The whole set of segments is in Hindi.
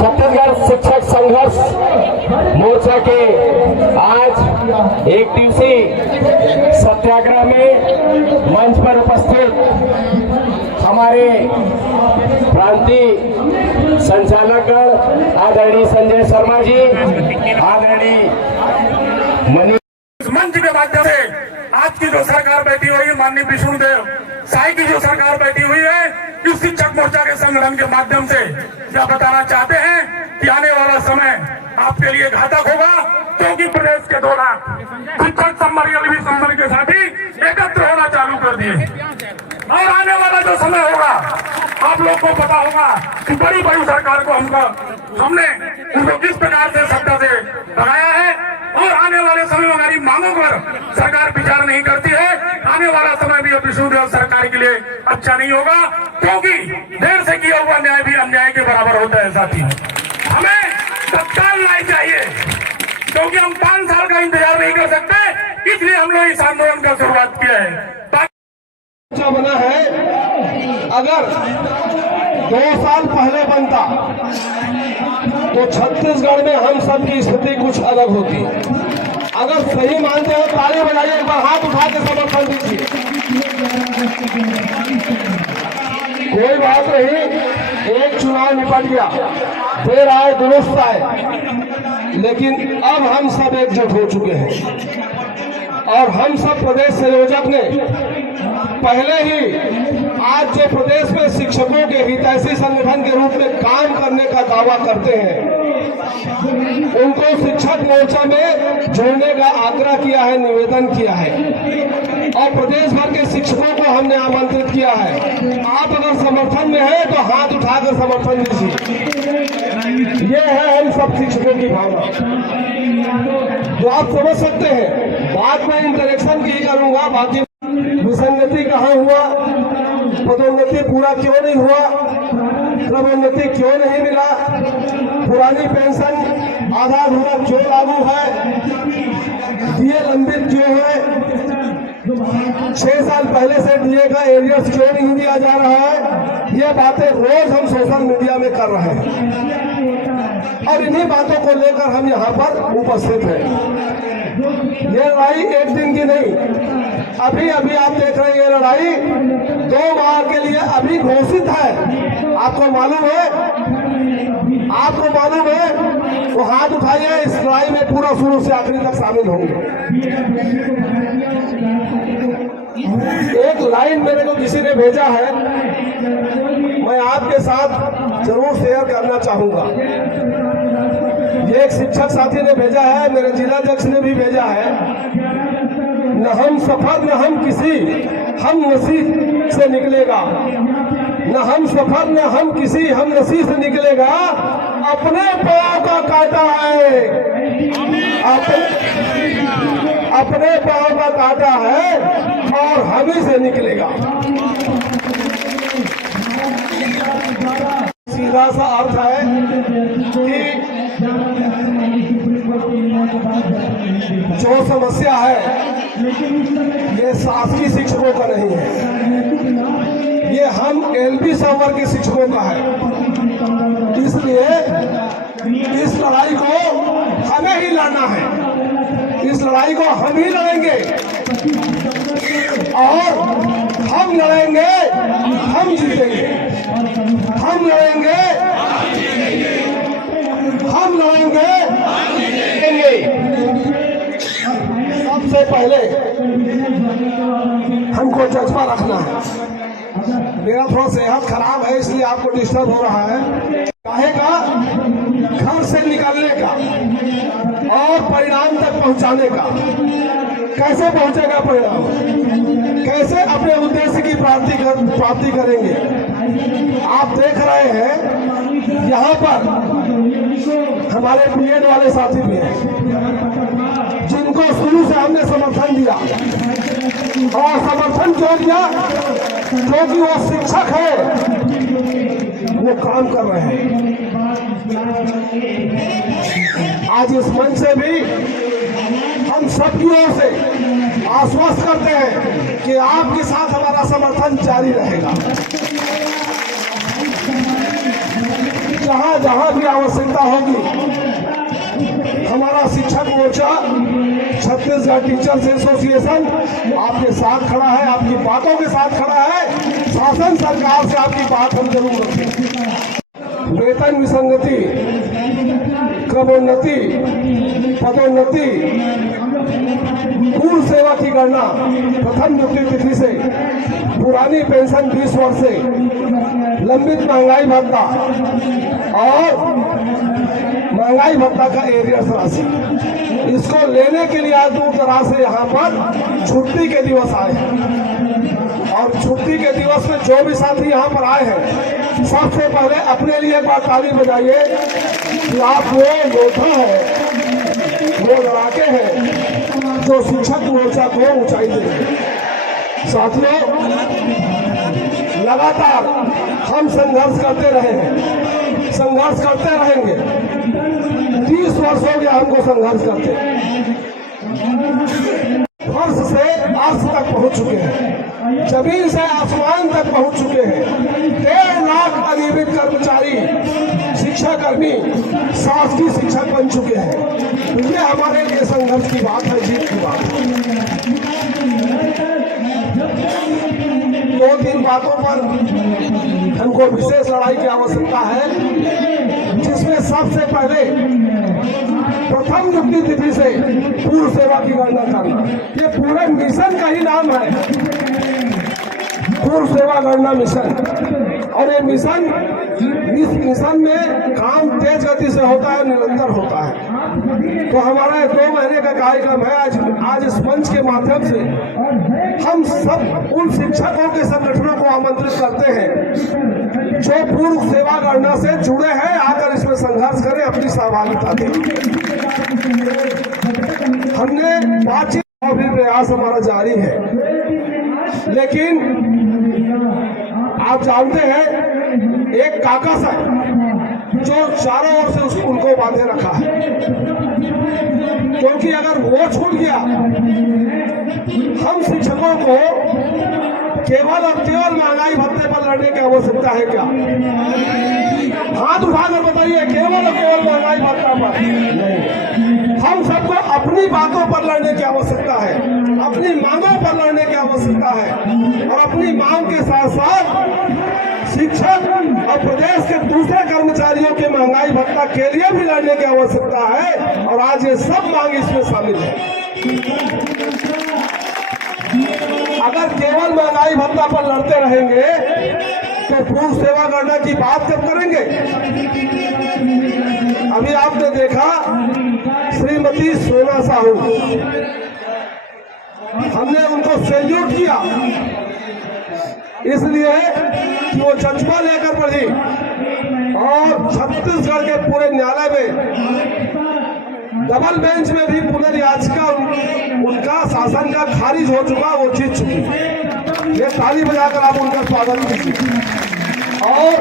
छत्तीसगढ़ शिक्षक संघर्ष मोर्चा के आज एक दिवसीय सत्याग्रह में मंच पर उपस्थित हमारे प्रांतीय संचालक आदरणीय संजय शर्मा जी, आदरणीय मंच के माध्यम से आज की जो सरकार बैठी हुई है, माननीय विष्णुदेव साई की जो सरकार बैठी हुई है, इस शिक्षक मोर्चा के संगठन के माध्यम से क्या बताना चाहते हैं कि आने वाला समय आपके लिए घातक होगा, क्योंकि प्रदेश के 2 लाख शिक्षक संवर्ग के साथी एकत्र होना चालू कर दिए। और आने वाला जो समय होगा, आप लोग को पता होगा कि बड़ी बड़ी सरकार को हमने उनको किस प्रकार से सत्ता से लगाया है, और आने वाले समय में हमारी मांगों पर सरकार विचार नहीं करती है। आने वाला समय भी विष्णुदेव सरकार के लिए अच्छा नहीं होगा, क्योंकि देर से किया हुआ न्याय भी अन्याय के बराबर होता है। साथी, हमें तत्काल न्याय चाहिए, क्योंकि हम 5 साल का इंतजार नहीं कर सकते, इसलिए हम लोग इस आंदोलन का शुरुआत किया है। बना है, अगर 2 साल पहले बनता तो छत्तीसगढ़ में हम सब की स्थिति कुछ अलग होती। अगर सही मानते हो ताली बजाइए, एक बार हाथ उठा के समर्थन दीजिए। कोई बात नहीं, एक चुनाव निपट गया, फिर आए दुरुस्त आए, लेकिन अब हम सब एकजुट हो चुके हैं। और हम सब प्रदेश संयोजक ने पहले ही आज जो प्रदेश में शिक्षकों के हितैषी संगठन के रूप में काम करने का दावा करते हैं, उनको शिक्षक मोर्चा में जोड़ने का आग्रह किया है, निवेदन किया है। और प्रदेश भर के शिक्षकों को हमने आमंत्रित किया है, आप अगर समर्थन में है तो हाथ उठाकर समर्थन दीजिए। ये है हम सब शिक्षकों की भावना, तो आप समझ सकते हैं। बाद में इंटरेक्शन की करूंगा, बाकी विसंगति कहाँ हुआ, पदोन्नति पूरा क्यों नहीं हुआ, क्रमोन्नति क्यों नहीं मिला, पुरानी पेंशन आधा अधूरा क्यों लागू है, डीए लंबित क्यों है, 6 साल पहले से डीए का एरियर्स क्यों नहीं दिया जा रहा है, ये बातें रोज हम सोशल मीडिया में कर रहे हैं। और इन्हीं बातों को लेकर हम यहाँ पर उपस्थित हैं। ये लड़ाई एक दिन की नहीं, अभी अभी आप देख रहे हैं, ये लड़ाई 2 माह के लिए अभी घोषित है। आपको मालूम है, आपको मालूम है, वो हाथ उठाइए, इस लड़ाई में पूरा शुरू से आखिरी तक शामिल होंगे। एक लाइन मेरे को किसी ने भेजा है, मैं आपके साथ जरूर शेयर करना चाहूंगा। ये एक शिक्षक साथी ने भेजा है, मेरे जिलाध्यक्ष ने भी भेजा है। न हम सफर न हम किसी, हम नसीब से निकलेगा। न हम सफर न हम किसी, हम नसीब से निकलेगा। अपने पाँव का काटा है, अपने पाँव का काटा है, और हम ही से निकलेगा। सीधा सा अर्थ है कि जो समस्या है ये शासकीय शिक्षकों का नहीं है, ये हम एलपी संवर्ग के शिक्षकों का है। इसलिए इस लड़ाई को हमें ही लड़ना है, इस लड़ाई को हम ही लड़ेंगे, और हम लड़ेंगे, हम जीतेंगे। हम लड़ेंगे, हम लड़ेंगे। सबसे पहले हमको जज्बा रखना है। मेरा थोड़ा सेहत खराब है, इसलिए आपको डिस्टर्ब हो रहा है। काहे का, घर से निकलने का और परिणाम तक पहुंचाने का। कैसे पहुंचेगा परिणाम, कैसे अपने उद्देश्य की प्राप्ति करेंगे। आप देख रहे हैं यहाँ पर हमारे बीएड वाले साथी भी हैं, जिनको शुरू से हमने समर्थन दिया। और समर्थन क्यों दिया, क्योंकि वो शिक्षक है, वो काम कर रहे हैं। आज इस मंच से भी हम सबकी ओर से आश्वस्त करते हैं कि आपके साथ हमारा समर्थन जारी रहेगा। जहां जहां भी आवश्यकता होगी हमारा शिक्षक मोर्चा छत्तीसगढ़ टीचर्स एसोसिएशन आपके साथ खड़ा है, आपकी बातों के साथ खड़ा है। शासन सरकार से आपकी बात हम जरूर रखें। वेतन विसंगति, क्रमोन्नति, पदोन्नति, पूर्व सेवा की गणना प्रथम नियुक्ति तिथि से, पुरानी पेंशन 20 वर्ष से, लंबित महंगाई भत्ता और महंगाई भत्ता का एरियर्स राशि, इसको लेने के लिए आज दूर दराज से यहाँ पर छुट्टी के दिवस आए हैं। और छुट्टी के दिवस में जो भी साथी यहाँ पर आए हैं, सबसे पहले अपने लिए एक बार ताली बजाइए कि आप वो योद्धा है, वो लड़ाके हैं जो शिक्षक मोर्चा को ऊंचाई देंगे। साथियों, लगातार हम संघर्ष करते रहे हैं, संघर्ष करते रहेंगे। 30 वर्ष हो गया हमको संघर्ष करते, फर्श से अर्श तक पहुंच चुके हैं, जमीन से आसमान तक पहुंच चुके हैं। 1.5 लाख अनियमित कर्मचारी, शिक्षाकर्मी शासकीय शिक्षक बन चुके हैं। ये हमारे लिए संघर्ष की बात है, जीत की बात है। 2-3 बातों पर हमको विशेष लड़ाई की आवश्यकता है, जिसमें सबसे पहले प्रथम नियुक्ति तिथि से पूर्व सेवा की गणना करना। ये पूरे मिशन का ही नाम है, पूर्व सेवा गणना मिशन। और ये मिशन, इस मिशन में काम तेज गति से होता है, निरंतर होता है। तो हमारा 2 महीने का कार्यक्रम है। आज इस मंच के माध्यम से हम सब उन शिक्षकों के संगठनों को आमंत्रित करते हैं जो पूर्व सेवा गणना से जुड़े हैं, आकर इसमें संघर्ष करें, अपनी सहभागिता दें। हमने बातचीत और भी प्रयास हमारा जारी है, लेकिन आप जानते हैं एक काकस है जो चारों ओर से उनको बांधे रखा है, क्योंकि अगर वो छूट गया, हम शिक्षकों को केवल और केवल महंगाई भत्ते पर लड़ने की आवश्यकता है क्या? हाथ उठाकर बताइए, केवल और केवल महंगाई भत्ता पर नहीं। हम सबको अपनी बातों पर लड़ने की आवश्यकता है, अपनी मांगों पर लड़ने की आवश्यकता है, और अपनी मांग के साथ साथ शिक्षक और प्रदेश के दूसरे कर्मचारियों के महंगाई भत्ता के लिए भी लड़ने की आवश्यकता है। और आज ये सब मांग इसमें शामिल है। अगर केवल महंगाई भत्ता पर लड़ते रहेंगे तो पूर्व सेवा गणना की बात कब करेंगे? अभी आपने देखा श्रीमती सोना साहू, हमने उनको सैल्यूट किया इसलिए कि वो जज्बा लेकर पढ़ी, और छत्तीसगढ़ के पूरे न्यायालय में डबल बेंच में भी पुनर्याचिका उनका शासन का खारिज हो चुका, वो जीत चुकी। ये ताली बजाकर आप उनका स्वागत कीजिए। और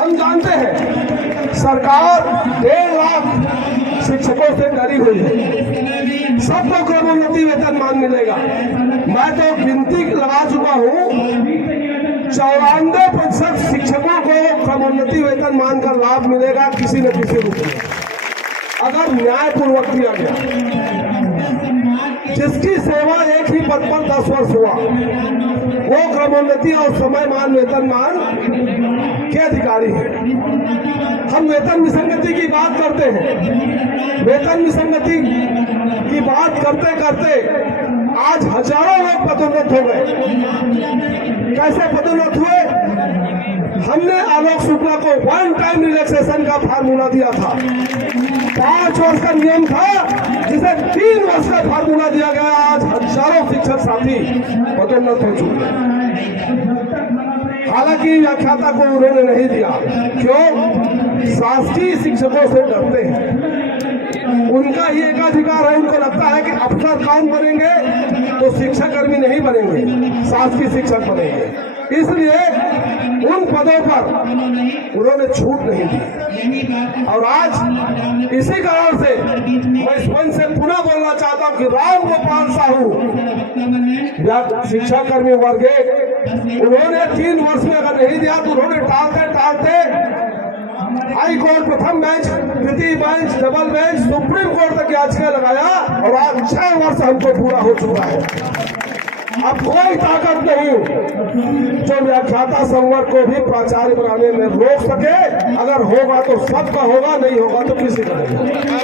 हम जानते हैं सरकार 1.5 लाख शिक्षकों से डरी हुई है, सबको क्रमोन्नति वेतनमान मिलेगा। मैं तो गिनती लगा चुका हूँ, 94% शिक्षकों को क्रमोन्नति वेतनमान का लाभ मिलेगा किसी न किसी रूप में, अगर न्यायपूर्वक किया गया। जिसकी सेवा एक ही पद पर 10 वर्ष हुआ, वो क्रमोन्नति और समयमान वेतनमान के अधिकारी है। हम वेतन विसंगति की बात करते हैं, वेतन विसंगति की बात करते करते आज हजारों लोग पदोन्नत हो गए। कैसे पदोन्नत हुए? हमने आलोक शुक्ला को 1 टाइम रिलैक्सेशन का फार्मूला दिया था, 5 वर्ष का नियम था, जिसे 3 वर्ष का फार्मूला दिया गया। आज हजारों शिक्षक साथी पदोन्नत हो चुके हैं। हालांकि व्याख्याता को उन्होंने नहीं दिया, क्यों? शासकीय शिक्षकों से डरते हैं, उनका ही एकाधिकार है। उनको लगता है कि अफसर काम बनेंगे तो शिक्षाकर्मी नहीं बनेंगे, शासकीय शिक्षक बनेंगे। इसलिए उन पदों पर उन्होंने छूट नहीं दी। और आज इसी कारण से मैं इस मंच से पुनः बोलना चाहता हूं कि राम गोपाल साहू शिक्षाकर्मी वर्ग, उन्होंने 3 वर्ष में अगर नहीं दिया तो उन्होंने टालते टालते हाई कोर्ट प्रथम बेंच, द्वितीय bench, double bench, supreme court तक याचिका लगाया और आज 6 वर्ष हमको पूरा हो चुका है। अब कोई ताकत नहीं जो व्याख्याता संवर्ग को भी प्राचार्य बनाने में रोक सके। अगर होगा तो सबका होगा, नहीं होगा तो किसी का नहीं।